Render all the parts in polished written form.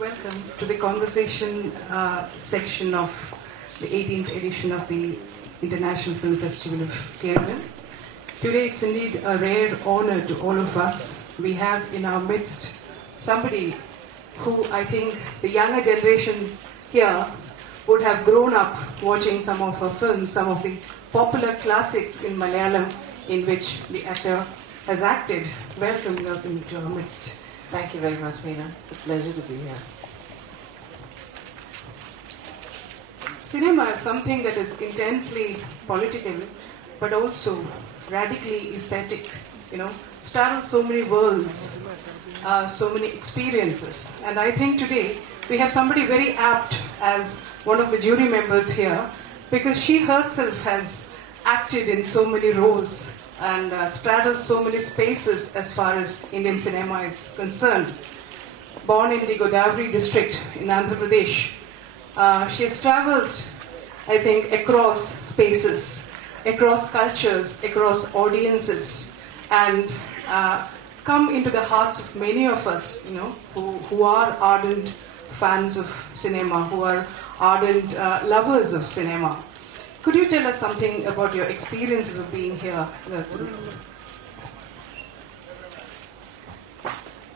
Welcome to the conversation section of the 18th edition of the International Film Festival of Kerala. Today it's indeed a rare honor to all of us. We have in our midst somebody who I think the younger generations here would have grown up watching some of her films, some of the popular classics in Malayalam in which the actor has acted. Welcome, Gauthami, to our midst. Thank you very much, Meena. It's a pleasure to be here. Cinema is something that is intensely political, but also radically aesthetic. Straddles so many worlds, so many experiences. And I think today we have somebody very apt as one of the jury members here, because she herself has acted in so many roles and straddles so many spaces as far as Indian cinema is concerned. Born in the Gauthami district in Andhra Pradesh, she has traversed, I think, across spaces, across cultures, across audiences, and come into the hearts of many of us, who are ardent fans of cinema, who are ardent lovers of cinema. Could you tell us something about your experiences of being here?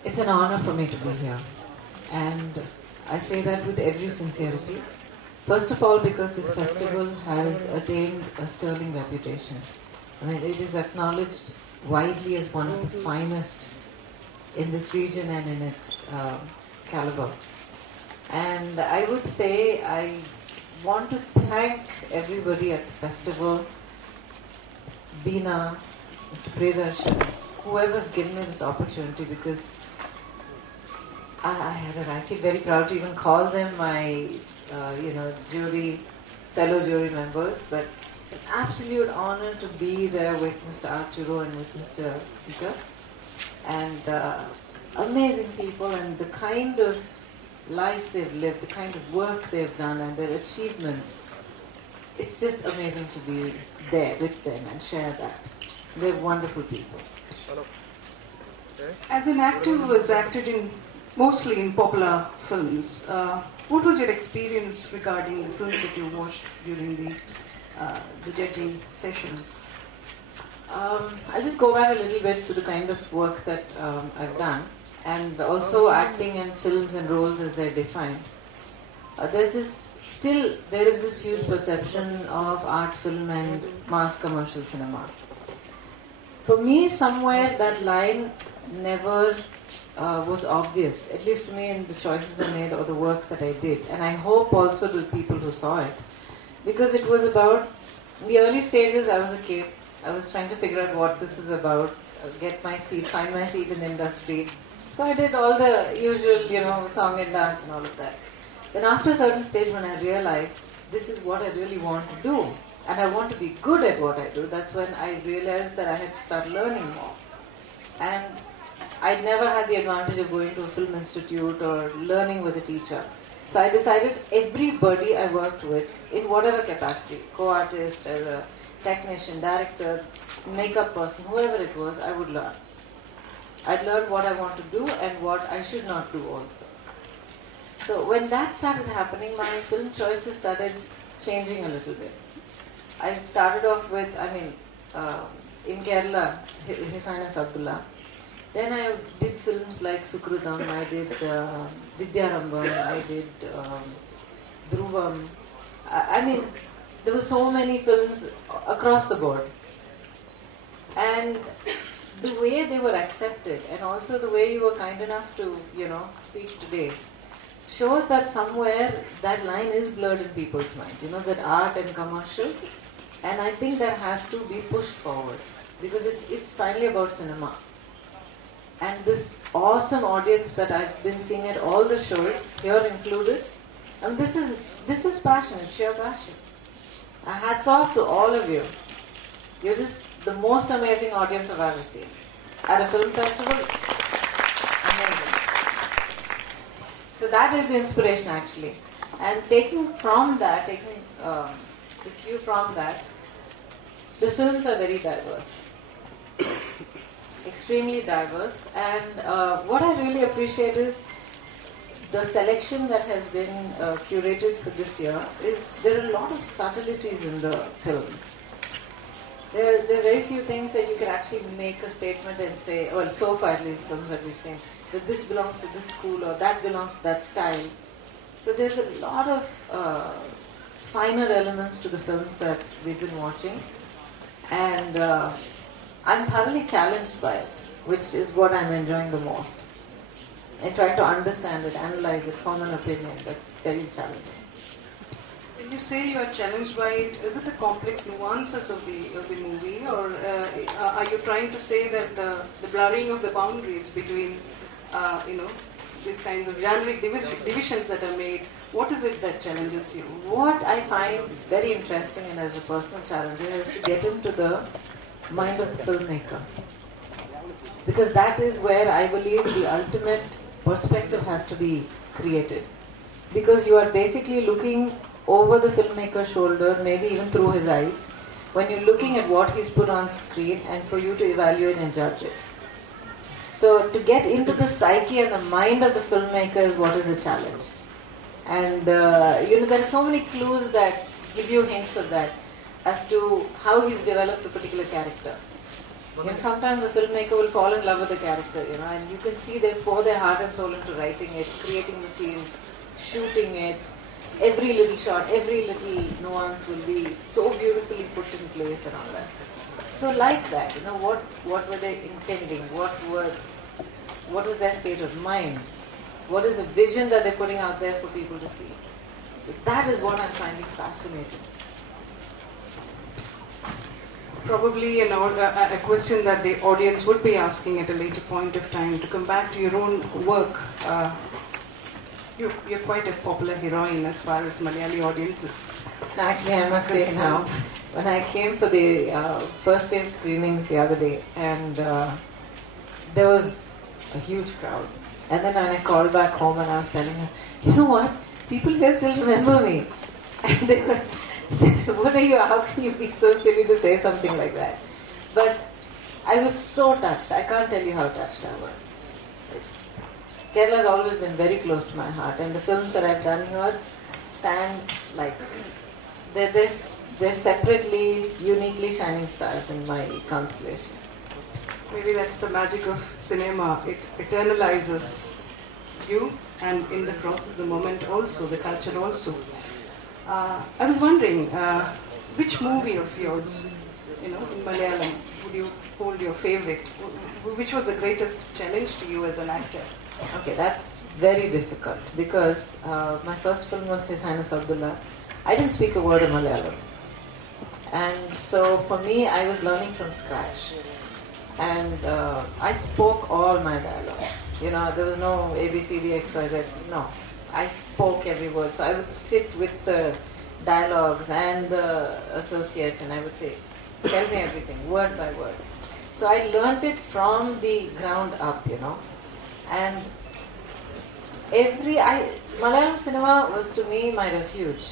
It's an honor for me to be here. And I say that with every sincerity. First of all, because this festival has attained a sterling reputation. I mean, it is acknowledged widely as one of the finest in this region and in its caliber. And I would say I want to thank everybody at the festival, Meena, Mr. Priyadarshana, whoever has given me this opportunity, because I feel very proud to even call them my, fellow jury members. But it's an absolute honor to be there with Mr. Arturo and with Mr. Iffk, and amazing people, and the kind of lives they've lived, the kind of work they've done, and their achievements. It's just amazing to be there with them and share that. They're wonderful people. As an actor who has acted mostly in popular films, what was your experience regarding the films that you watched during the judging sessions? I'll just go back a little bit to the kind of work that I've done, and also acting in films and roles as they're defined. There is this huge perception of art film and mass commercial cinema. For me, somewhere that line never was obvious, at least to me, in the choices I made or the work that I did. And I hope also to the people who saw it. Because it was about, in the early stages, I was a kid. I was trying to figure out what this is about, find my feet in the industry. So I did all the usual, song and dance and all of that. Then after a certain stage, when I realized this is what I really want to do, and I want to be good at what I do, that's when I realized that I had to start learning more. And I'd never had the advantage of going to a film institute or learning with a teacher. So I decided everybody I worked with, in whatever capacity, co-artist, as a technician, director, makeup person, whoever it was, I would learn. I'd learn what I want to do and what I should not do also. So when that started happening, my film choices started changing a little bit. I started off with, in Kerala, His Highness Abdullah. Then I did films like Sukrutam, I did Vidyarambam, I did Dhruvam. There were so many films across the board. And the way they were accepted, and also the way you were kind enough to, speak today, shows that somewhere that line is blurred in people's minds, that art and commercial. And I think that has to be pushed forward, because it's finally about cinema. And this awesome audience that I've been seeing at all the shows, here included, and this is passion, it's sheer passion. Hats off to all of you. You're just the most amazing audience I've ever seen. At a film festival, amazing. So that is the inspiration actually. And taking the cue from that, the films are very diverse. Extremely diverse. And what I really appreciate is the selection that has been curated for this year is there are a lot of subtleties in the films. There are very few things that you can actually make a statement and say, well, so far at least films that we've seen, that this belongs to this school or that belongs to that style. So there's a lot of finer elements to the films that we've been watching, and I'm thoroughly challenged by it, which is what I'm enjoying the most. I try to understand it, analyze it, form an opinion. That's very challenging. When you say you are challenged by it, is it the complex nuances of the movie, or are you trying to say that the blurring of the boundaries between these kinds of generic divisions that are made? What is it that challenges you? What I find very interesting and as a personal challenge is to get into the mind of the filmmaker, because that is where I believe the ultimate perspective has to be created, because you are basically looking over the filmmaker's shoulder, maybe even through his eyes, when you're looking at what he's put on screen, and for you to evaluate and judge it. So to get into the psyche and the mind of the filmmaker is what is the challenge. And there are so many clues that give you hints of that as to how he's developed a particular character. Sometimes a filmmaker will fall in love with a character, and you can see they pour their heart and soul into writing it, creating the scenes, shooting it. Every little shot, every little nuance will be so beautifully put in place and all that. So like that, what were they intending? What was their state of mind? What is the vision that they're putting out there for people to see? So that is what I'm finding fascinating. Probably a question that the audience would be asking at a later point of time. To come back to your own work, you're quite a popular heroine as far as Malayali audiences. Actually, I must say now, when I came for the first day of screenings the other day, and there was a huge crowd. And then when I called back home and I was telling her, you know what, people here still remember me. And they were saying, what are you, how can you be so silly to say something like that? But I was so touched. I can't tell you how touched I was. Kerala has always been very close to my heart, and the films that I've done here stand like, they're separately, uniquely shining stars in my constellation. Maybe that's the magic of cinema. It eternalizes you, and in the process, the moment also, the culture also. I was wondering, which movie of yours, in Malayalam, would you hold your favorite? Which was the greatest challenge to you as an actor? Okay, that's very difficult, because my first film was His Highness Abdullah. I didn't speak a word of Malayalam. And so for me, I was learning from scratch. And I spoke all my dialogues. There was no A, B, C, D, X, Y, Z. No. I spoke every word. So I would sit with the dialogues and the associate, and I would say, tell me everything, word by word. So I learnt it from the ground up, And Malayalam cinema was to me my refuge.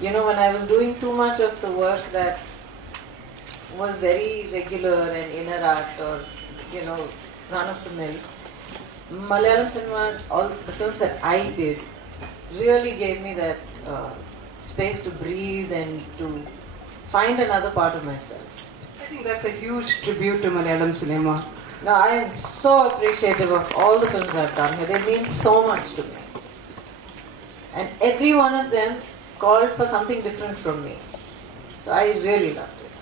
When I was doing too much of the work that was very regular and inner art or, run of the mill, Malayalam cinema, all the films that I did, really gave me that space to breathe and to find another part of myself. I think that's a huge tribute to Malayalam cinema. Now, I am so appreciative of all the films I've done here. They mean so much to me. And every one of them called for something different from me. So I really loved it.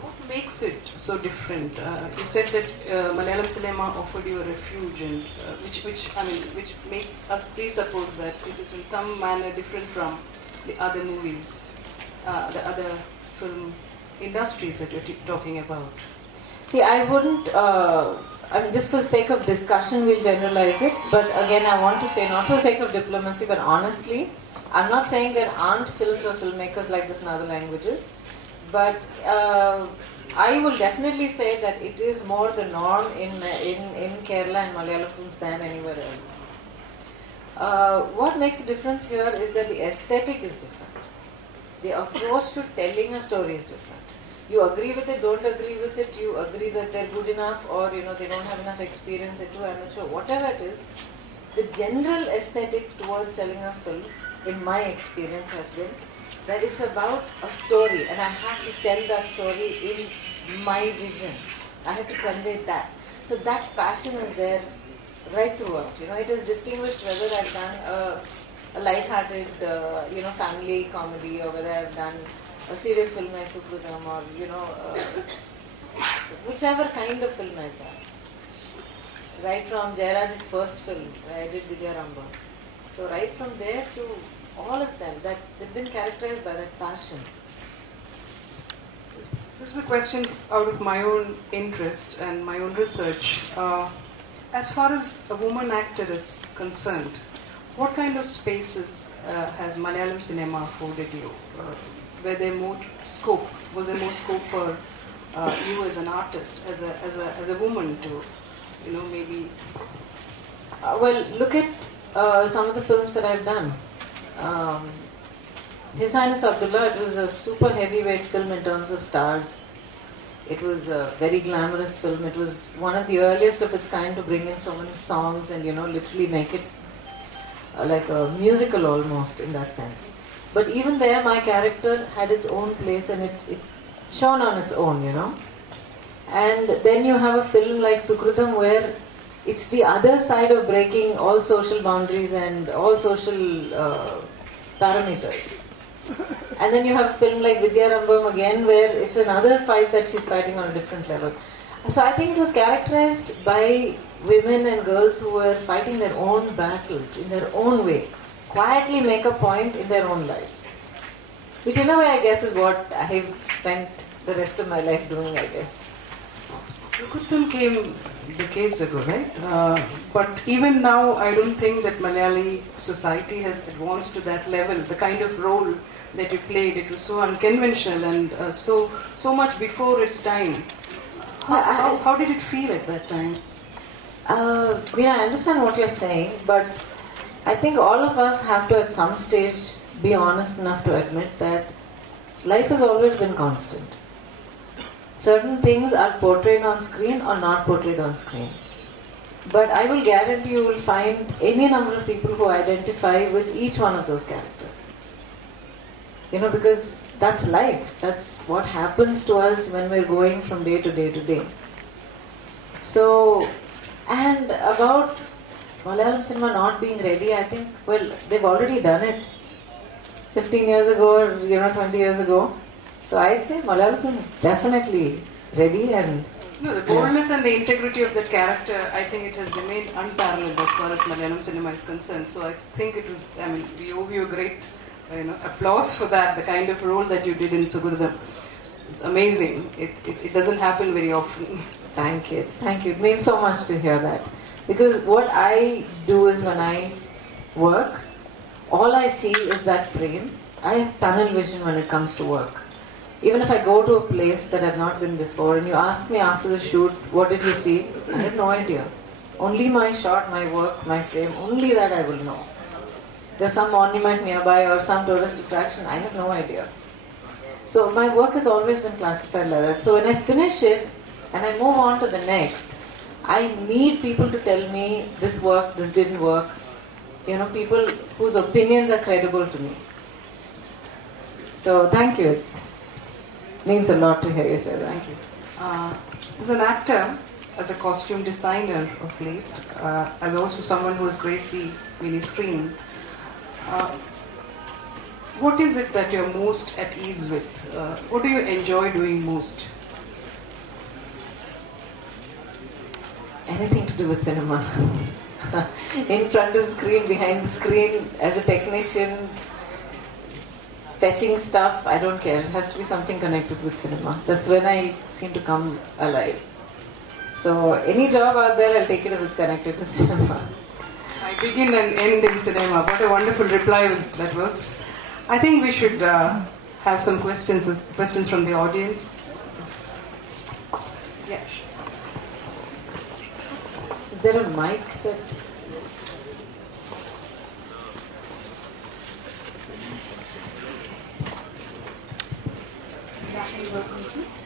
What makes it so different? You said that Malayalam cinema offered you a refuge, and which makes us presuppose that it is in some manner different from the other movies, the other film industries that you're talking about. See, I wouldn't, just for the sake of discussion, we'll generalize it. But again, I want to say, not for the sake of diplomacy, but honestly, I'm not saying there aren't films or filmmakers like this in other languages. But I will definitely say that it is more the norm in Kerala and Malayalam films than anywhere else. What makes a difference here is that the aesthetic is different. The approach to telling a story is different. You agree with it, don't agree with it, you agree that they're good enough, or they don't have enough experience, they're too amateur, whatever it is, the general aesthetic towards telling a film, in my experience, has been that it's about a story, and I have to tell that story in my vision. I have to convey that. So that passion is there right throughout. It is distinguished whether I've done a light-hearted, family comedy, or whether I've done a serious film like Sukrudam, or whichever kind of film I've done. Right from Jayaraj's first film, where I did Vidyaramba. So right from there to all of them, that they've been characterized by that passion. This is a question out of my own interest and my own research. As far as a woman actor is concerned, what kind of spaces has Malayalam cinema afforded you? Were there more scope? Was there more scope for you as an artist, as a woman to, maybe? Well, look at some of the films that I've done. His Highness Abdullah, it was a super heavyweight film in terms of stars. It was a very glamorous film. It was one of the earliest of its kind to bring in so many songs and, literally make it like a musical almost in that sense. But even there, my character had its own place and it shone on its own, And then you have a film like Sukrudam where it's the other side of breaking all social boundaries and all social parameters. And then you have a film like Vidyarambam again where it's another fight that she's fighting on a different level. So I think it was characterized by women and girls who were fighting their own battles in their own way, quietly make a point in their own lives. Which in a way I guess is what I've spent the rest of my life doing, I guess. Sukrudam came decades ago, right? But even now, I don't think that Malayali society has advanced to that level. The kind of role that you played, it was so unconventional and so much before its time. How did it feel at that time? Meena, I understand what you're saying, but I think all of us have to at some stage be honest enough to admit that life has always been constant. Certain things are portrayed on screen or not portrayed on screen. But I will guarantee you will find any number of people who identify with each one of those characters. Because that's life. That's what happens to us when we're going from day to day to day. So, and about Malayalam cinema not being ready, I think, well, they've already done it 15 years ago or 20 years ago. So I'd say Malayalam is definitely ready and... No, the boldness and the integrity of that character, I think it has remained unparalleled as far as Malayalam cinema is concerned. So I think it was, we owe you a great applause for that, the kind of role that you did in Sukrudam. It's amazing. It doesn't happen very often. Thank you. Thank you. It means so much to hear that. Because what I do is when I work, all I see is that frame. I have tunnel vision when it comes to work. Even if I go to a place that I've not been before and you ask me after the shoot, what did you see? I have no idea. Only my shot, my work, my frame, only that I will know. There's some monument nearby or some tourist attraction, I have no idea. So my work has always been classified like that. So when I finish it and I move on to the next, I need people to tell me this worked, this didn't work. People whose opinions are credible to me. So thank you. It means a lot to hear you say that. Thank you. As an actor, as a costume designer of late, as also someone who has graced the mini screen, what is it that you're most at ease with? What do you enjoy doing most? Anything to do with cinema. In front of the screen, behind the screen, as a technician, fetching stuff, I don't care. It has to be something connected with cinema. That's when I seem to come alive. So any job out there, I'll take it if it's connected to cinema. I begin and end in cinema. What a wonderful reply that was. I think we should have some questions from the audience. Yeah. Is there a mic that...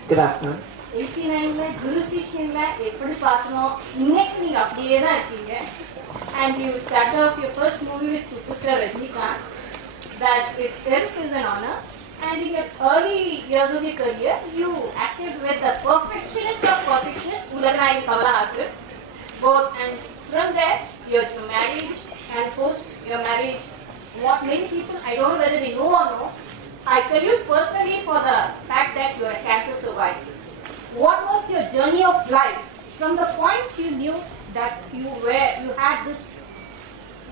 Good afternoon. 89 குரு சிஷ்யன்ல எப்படி பார்த்தனோ இன்னைக்கு நீங்க அப்படியே தான் இருக்கீங்க and you started off your first movie with superstar Rajnikant, that itself is an honor. And in your early years of your career, you acted with the perfectionist of perfectionists, Ulaganai and Kamala Hassan, both. And from there, your marriage and post your marriage, what many people, I don't know whether they know or no, I salute personally for the fact that you are a cancer survivor. What was your journey of life from the point you knew that you had this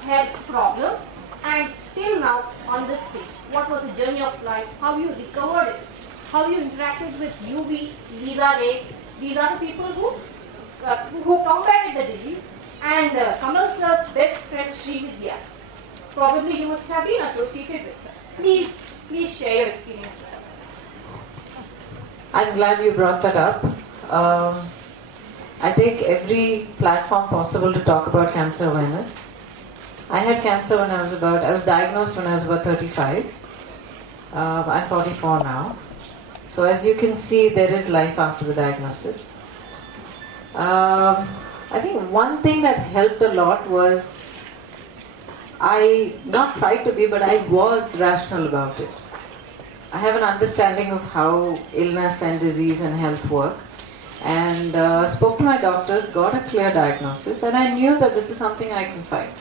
health problem and till now on this stage? What was the journey of life? How you recovered it? How you interacted with UV, Lisa Ray? These are the people who combated the disease. And Kamal sir's best friend Srividya. Probably you must have been associated with her. Please share your experience with us. I'm glad you brought that up. I take every platform possible to talk about cancer awareness. I had cancer when I was diagnosed when I was about 35. I'm 44 now. So as you can see, there is life after the diagnosis. I think one thing that helped a lot was I not tried to be, but I was rational about it. I have an understanding of how illness and disease and health work, and spoke to my doctors, got a clear diagnosis, and I knew that this is something I can fight.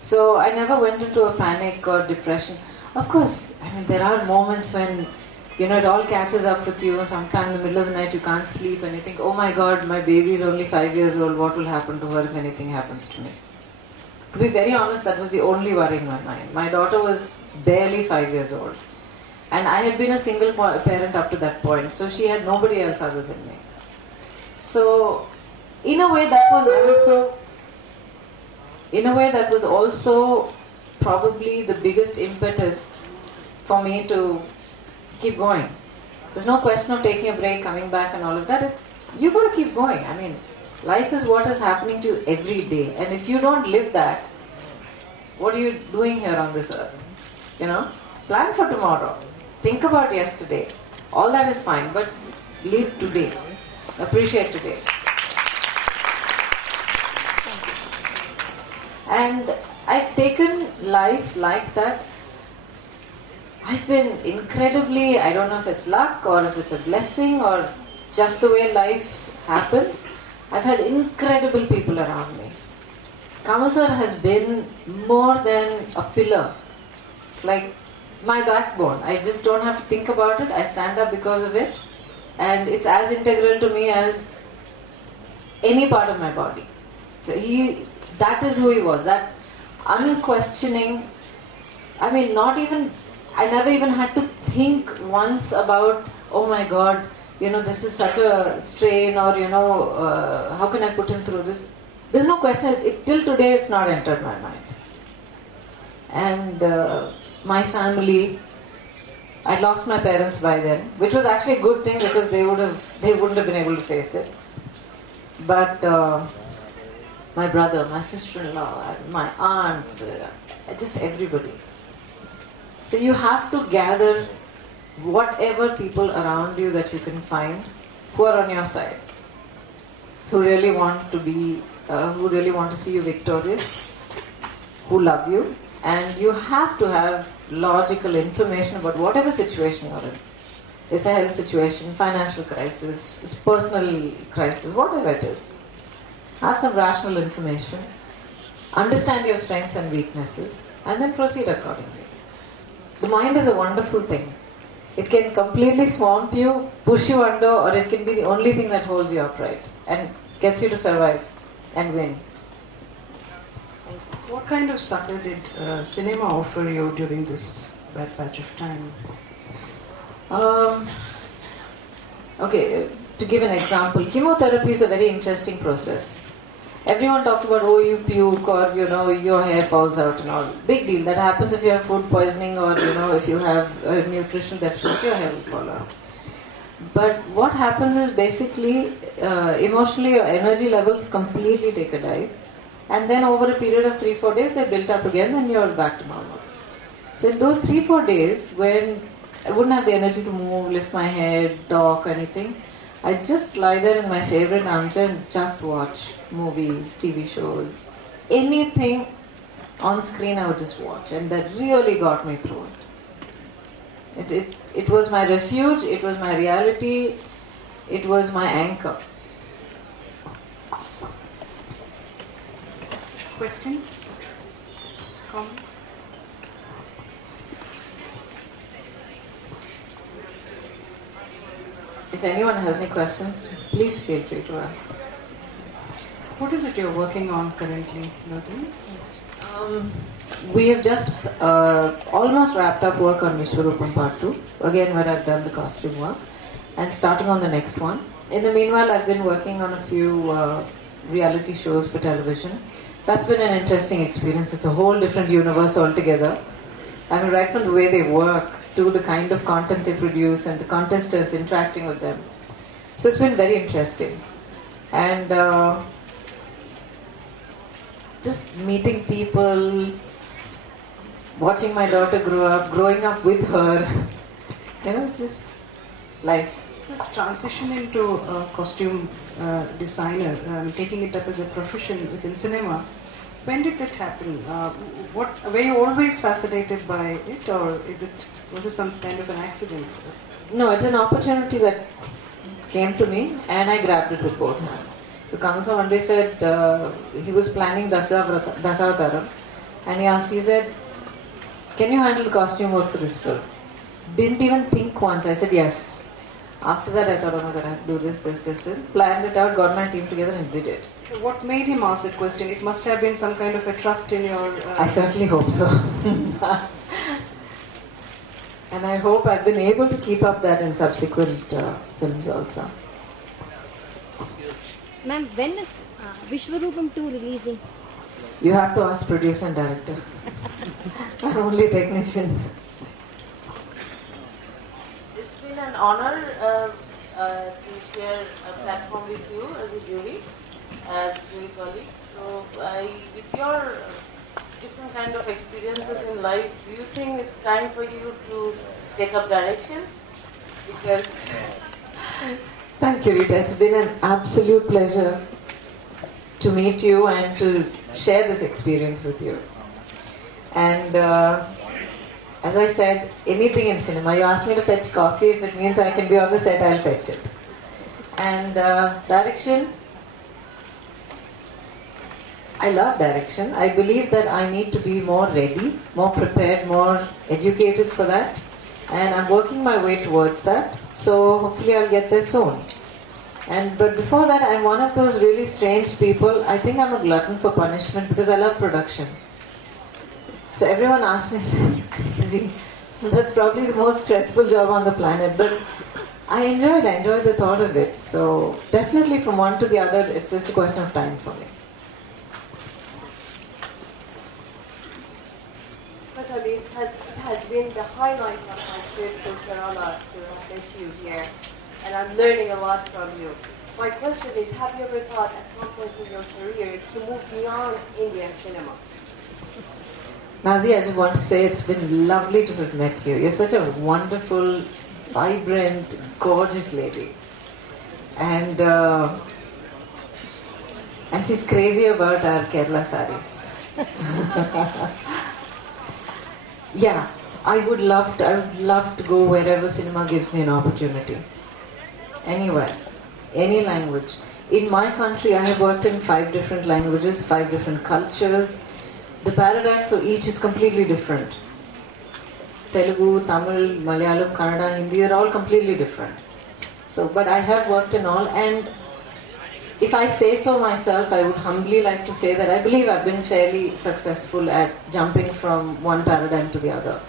So I never went into a panic or depression. Of course, I mean, there are moments when, it all catches up with you, and sometime in the middle of the night you can't sleep and you think, oh my God, my baby is only 5 years old, what will happen to her if anything happens to me? To be very honest, that was the only worry in my mind. My daughter was barely 5 years old, and I had been a single parent up to that point, so she had nobody else other than me. So, in a way that was also probably the biggest impetus for me to keep going. There's no question of taking a break, coming back and all of that. You've got to keep going. I mean, life is what is happening to you every day. And if you don't live that, what are you doing here on this earth? Plan for tomorrow. Think about yesterday. All that is fine, but live today. Appreciate today. And I've taken life like that. I've been incredibly, I don't know if it's luck or if it's a blessing or just the way life happens, I've had incredible people around me. Kamal sir has been more than a pillar. It's like my backbone. I just don't have to think about it. I stand up because of it. And it's as integral to me as any part of my body. So that is who he was. That unquestioning, I never even had to think once about, oh my God, this is such a strain, or, how can I put him through this? There's no question. Till today, it's not entered my mind. And my family, I lost my parents by then, which was actually a good thing because they wouldn't have been able to face it. But my brother, my sister-in-law, my aunts, just everybody. So you have to gather whatever people around you that you can find who are on your side, who really want to see you victorious, who love you, and you have to have logical information about whatever situation you're in. It's a health situation, financial crisis, personal crisis, whatever it is. Have some rational information, understand your strengths and weaknesses, and then proceed accordingly. The mind is a wonderful thing. It can completely swamp you, push you under, or it can be the only thing that holds you upright and gets you to survive and win. What kind of succor did cinema offer you during this bad patch of time? Okay, to give an example, chemotherapy is a very interesting process. Everyone talks about, you puke or, your hair falls out and all. Big deal. That happens if you have food poisoning or, if you have a nutrition deficiency, your hair will fall out. But what happens is basically, emotionally your energy levels completely take a dive. And then over a period of 3-4 days, they built up again and you're back to normal. So in those 3-4 days, when I wouldn't have the energy to move, lift my head, talk, anything, I'd just lie there in my favorite armchair and just watch movies, TV shows, anything on screen I would just watch, and that really got me through it. It was my refuge, it was my reality, it was my anchor. Questions? Comments? If anyone has any questions, please feel free to ask. What is it you're working on currently, Gauthami? We have just almost wrapped up work on Vishwarupam Part 2, again where I've done the costume work, and starting on the next one. In the meanwhile, I've been working on a few reality shows for television. That's been an interesting experience. It's a whole different universe altogether. I mean, right from the way they work to the kind of content they produce and the contestants interacting with them. So it's been very interesting. And just meeting people, watching my daughter grow up, growing up with her. You know, it's just life. This transition into a costume designer, taking it up as a profession within cinema, when did that happen? Were you always fascinated by it, or was it some kind of an accident? No, it's an opportunity that came to me, and I grabbed it with both hands. So Kamasa one day said, he was planning Dasavataram, and he said, can you handle the costume work for this film? Didn't even think once. I said yes. After that I thought, oh my God, I have to do this. Planned it out, got my team together and did it. What made him ask that question? It must have been some kind of a trust in your... I certainly hope so. And I hope I've been able to keep up that in subsequent films also. Ma'am, when is Vishwarupam 2 releasing? You have to ask producer and director. I'm only technician. It's been an honor to share a platform with you as a jury colleague. So, with your different kind of experiences in life, do you think it's time for you to take up direction? Because thank you, Rita. It's been an absolute pleasure to meet you and to share this experience with you. And as I said, anything in cinema. You ask me to fetch coffee, if it means I can be on the set, I'll fetch it. And direction, I love direction. I believe that I need to be more ready, more prepared, more educated for that. And I'm working my way towards that. So hopefully I'll get there soon. But before that, I'm one of those really strange people. I think I'm a glutton for punishment because I love production. So everyone asks me, you're crazy. That's probably the most stressful job on the planet. But I enjoyed the thought of it. So definitely from one to the other, it's just a question of time for me. It has been the highlight of my trip to Kerala to have met you here, and I'm learning a lot from you. My question is, have you ever thought at some point in your career to move beyond Indian cinema? Nazi, I just want to say it's been lovely to have met you. You're such a wonderful, vibrant, gorgeous lady. And she's crazy about our Kerala saris. Yeah, I would love to go wherever cinema gives me an opportunity. Anywhere, any language. In my country, I have worked in 5 different languages, 5 different cultures. The paradigm for each is completely different. Telugu, Tamil, Malayalam, Kannada, Hindi, they're all completely different. So, but I have worked in all, and if I say so myself, I would humbly like to say that I believe I've been fairly successful at jumping from one paradigm to the other.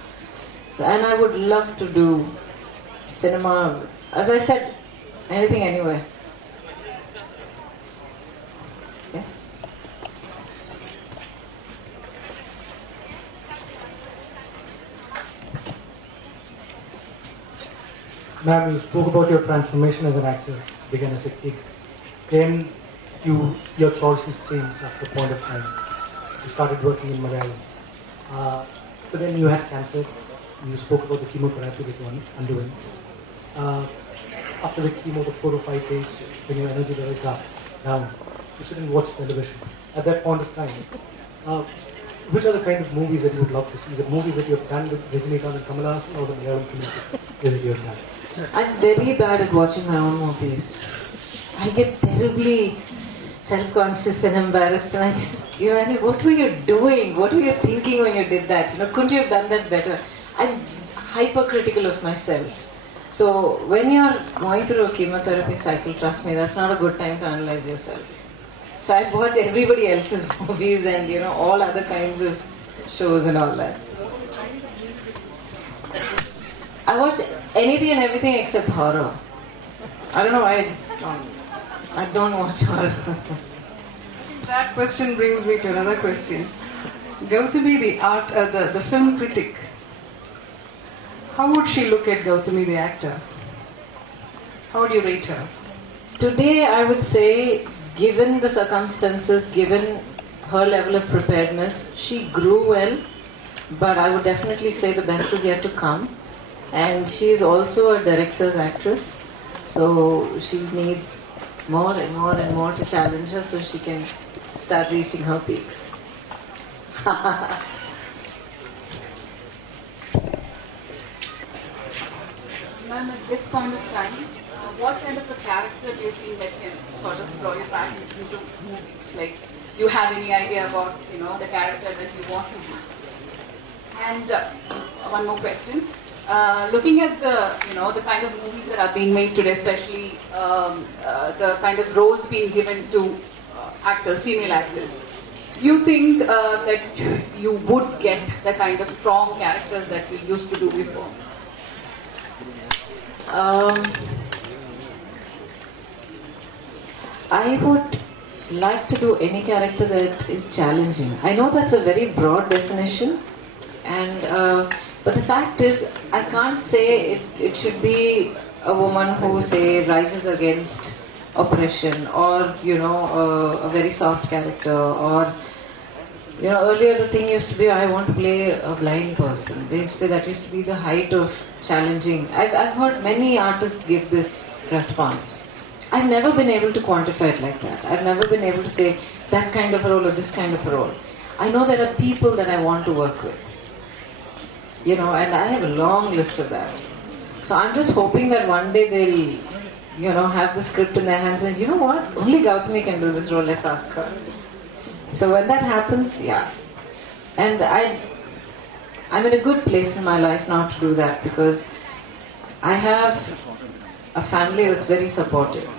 So, and I would love to do cinema, as I said, anything, anywhere. Yes? Ma'am, you spoke about your transformation as an actor, began as a kid. Then your choices changed after a point of time. You started working in Malayalam. But then you had cancer. You spoke about the chemotherapy that you were underwent. After the chemo, the 4 or 5 days, when your energy levels are down, you sit and watch television. At that point of time, Which are the kind of movies that you would love to see? The movies that you have done with Rajinikanth and Kamal Haasan, or the Malayalam films that you have done? I'm very bad at watching my own movies. I get terribly self-conscious and embarrassed, and I just, I think, what were you doing? What were you thinking when you did that? Couldn't you have done that better? I'm hypercritical of myself. So when you're going through a chemotherapy cycle, trust me, that's not a good time to analyze yourself. So I watch everybody else's movies and all other kinds of shows and all that. I watch anything and everything except horror. I don't know why I don't watch horror. That question brings me to another question. Gauthami, the film critic, how would she look at Gauthami, the actor? How would you rate her? Today, I would say, given the circumstances, given her level of preparedness, she grew well, but I would definitely say the best is yet to come. And she is also a director's actress, so she needs more and more and more to challenge her so she can start reaching her peaks. Ma'am, at this point of time, what kind of a character do you think that can sort of draw you back into movies? Like, do you have any idea about, the character that you want to be? And one more question. Looking at the kind of movies that are being made today, especially the kind of roles being given to actors, female actors, do you think that you would get the kind of strong characters that you used to do before? I would like to do any character that is challenging. I know that's a very broad definition, and but the fact is, I can't say it should be a woman who, say, rises against oppression, or a very soft character, or earlier the thing used to be, I want to play a blind person. They used to say that used to be the height of challenging. I've heard many artists give this response. I've never been able to quantify it like that. I've never been able to say that kind of a role or this kind of a role. I know there are people that I want to work with. And I have a long list of that. So I'm just hoping that one day they'll, have the script in their hands and, you know what, only Gauthami can do this role, let's ask her. So when that happens, yeah. And I'm in a good place in my life now to do that, because I have a family that's very supportive.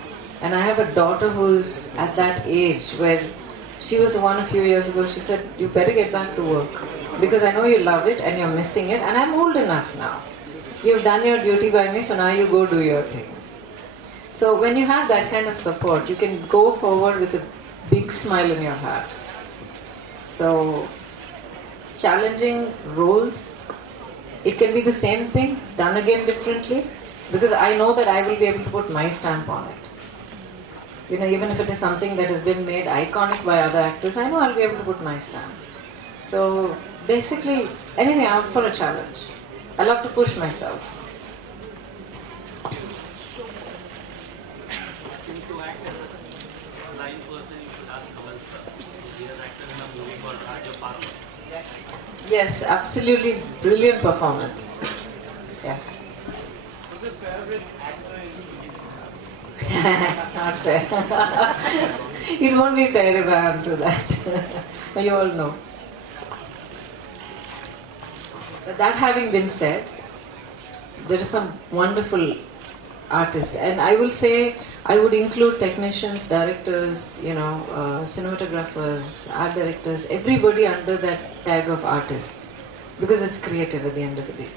And I have a daughter who's at that age where she was the one a few years ago, she said, you better get back to work. Because I know you love it and you're missing it, and I'm old enough now. You've done your duty by me, so now you go do your thing. So when you have that kind of support, you can go forward with a big smile in your heart. So, challenging roles, it can be the same thing, done again differently, because I know that I will be able to put my stamp on it. Even if it is something that has been made iconic by other actors, I know I'll be able to put my stamp. So, basically, anything, I'm for a challenge. I love to push myself. To act as a blind person, you should ask Kamal sir. He has acted in a movie called Raja Parva. Yes, absolutely brilliant performance. Yes. Who's your favorite actor in Not fair. It won't be fair if I answer that. You all know. But that having been said, there are some wonderful artists, and I will say I would include technicians, directors, cinematographers, art directors, everybody under that tag of artists, because it's creative at the end of the day.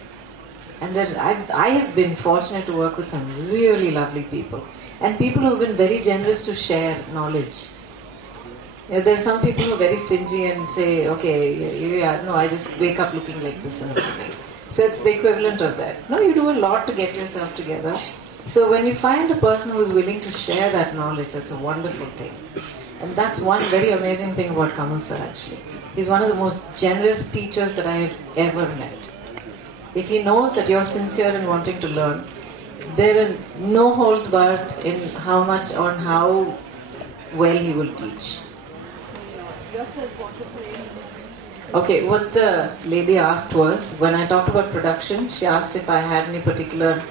And I have been fortunate to work with some really lovely people, and people who have been very generous to share knowledge. There are some people who are very stingy and say, okay, no, I just wake up looking like this and everything. So it's the equivalent of that. No, you do a lot to get yourself together. So when you find a person who is willing to share that knowledge, that's a wonderful thing. And that's one very amazing thing about Kamal sir, actually. He's one of the most generous teachers that I have ever met. If he knows that you're sincere in wanting to learn, there are no holds barred in how much on how well he will teach. Yourself want to play Okay, what the lady asked was, when I talked about production, she asked if I had any particular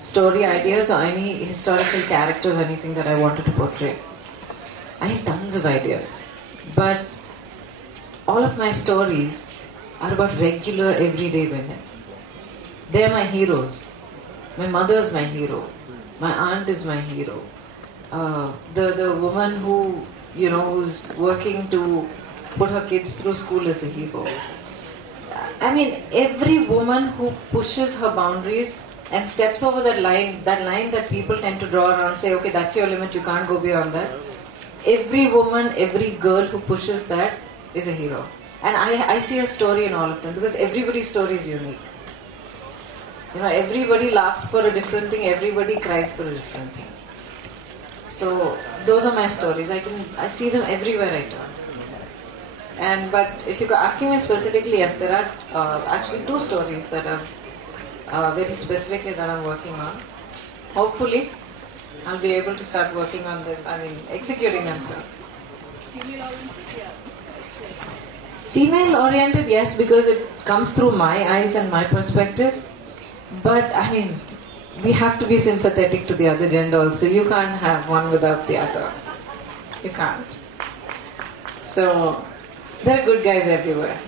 story ideas or any historical characters or anything that I wanted to portray. I had tons of ideas, but all of my stories are about regular, everyday women. They are my heroes. My mother is my hero. My aunt is my hero. The woman who, who's working to put her kids through school is a hero. I mean, every woman who pushes her boundaries and steps over that line that people tend to draw around, say, okay, that's your limit, you can't go beyond that. Every woman, every girl who pushes that is a hero. And I see a story in all of them, because everybody's story is unique. Everybody laughs for a different thing, everybody cries for a different thing. So those are my stories. I see them everywhere I turn. But if you're asking me specifically, yes, there are actually 2 stories that are very specifically that I'm working on. Hopefully, I'll be able to start working on them. Executing them soon. Female-oriented, yes, because it comes through my eyes and my perspective. But we have to be sympathetic to the other gender also. You can't have one without the other. You can't. So, there are good guys everywhere.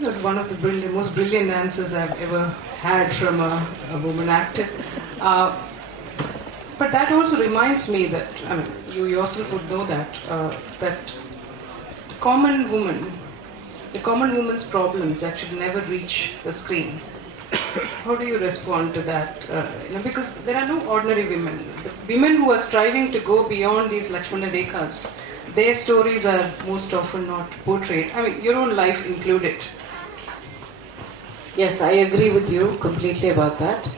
That's one of the most brilliant answers I've ever had from a woman actor. But that also reminds me that, you yourself would know that, that the common woman's problems actually never reach the screen. How do you respond to that? Because there are no ordinary women. The women who are striving to go beyond these Lakshmana Rekhas, their stories are most often not portrayed. Your own life included. Yes, I agree with you completely about that.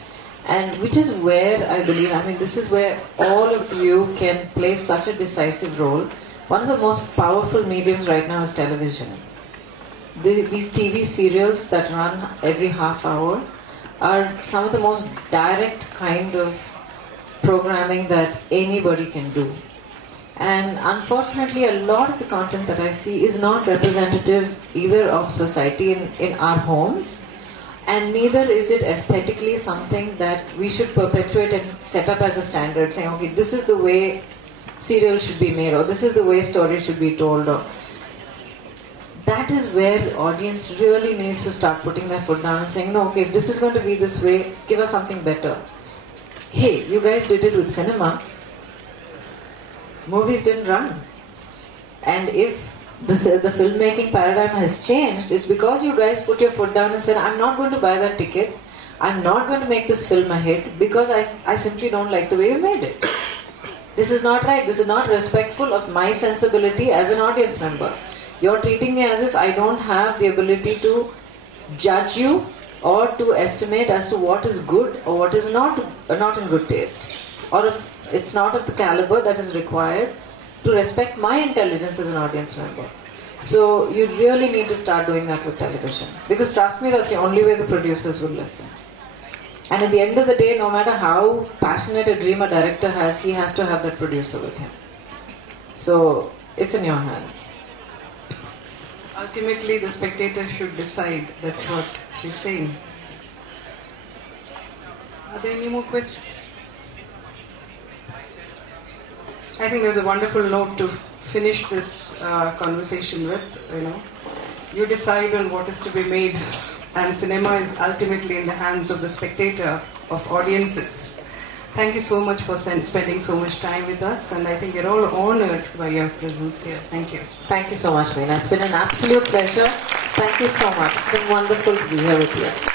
And which is where I believe, this is where all of you can play such a decisive role. One of the most powerful mediums right now is television. These TV serials that run every half hour are some of the most direct kind of programming that anybody can do. And unfortunately, a lot of the content that I see is not representative either of society in our homes, and neither is it aesthetically something that we should perpetuate and set up as a standard, saying, okay, this is the way serials should be made, or this is the way stories should be told. Or that is where the audience really needs to start putting their foot down and saying, no, okay, this is going to be this way, give us something better. Hey, you guys did it with cinema. Movies didn't run. And if the filmmaking paradigm has changed, it's because you guys put your foot down and said, I'm not going to buy that ticket, I'm not going to make this film a hit because I simply don't like the way you made it. This is not right, this is not respectful of my sensibility as an audience member. You're treating me as if I don't have the ability to judge you or to estimate as to what is good or what is not in good taste. Or if it's not of the caliber that is required to respect my intelligence as an audience member. So you really need to start doing that with television. Because trust me, that's the only way the producers will listen. And at the end of the day, no matter how passionate a dream a director has, he has to have that producer with him. So it's in your hands. Ultimately, the spectator should decide. That's what she's saying. Are there any more questions? I think there's a wonderful note to finish this conversation with. You decide on what is to be made, and cinema is ultimately in the hands of the spectator, of audiences. Thank you so much for spending so much time with us, and I think we're all honored by your presence here. Thank you. Thank you so much, Meena. It's been an absolute pleasure. Thank you so much. It's been wonderful to be here with you.